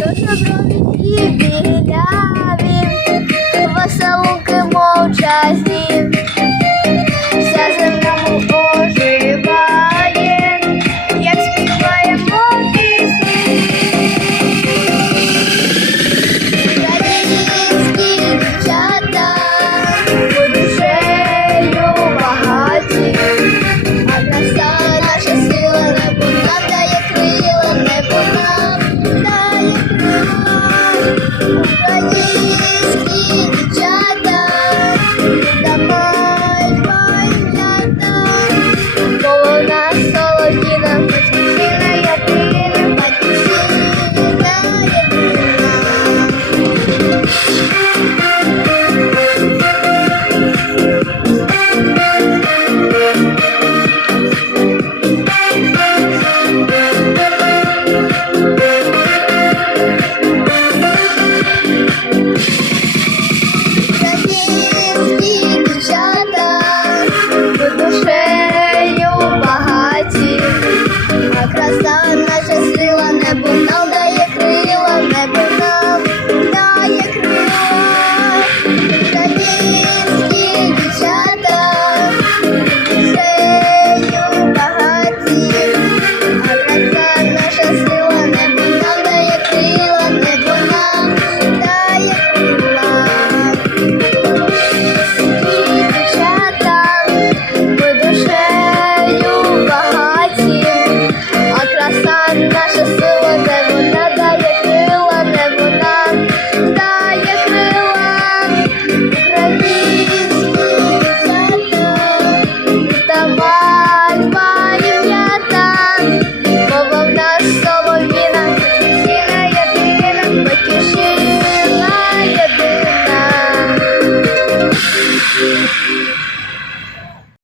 Хто ж робить і? 一个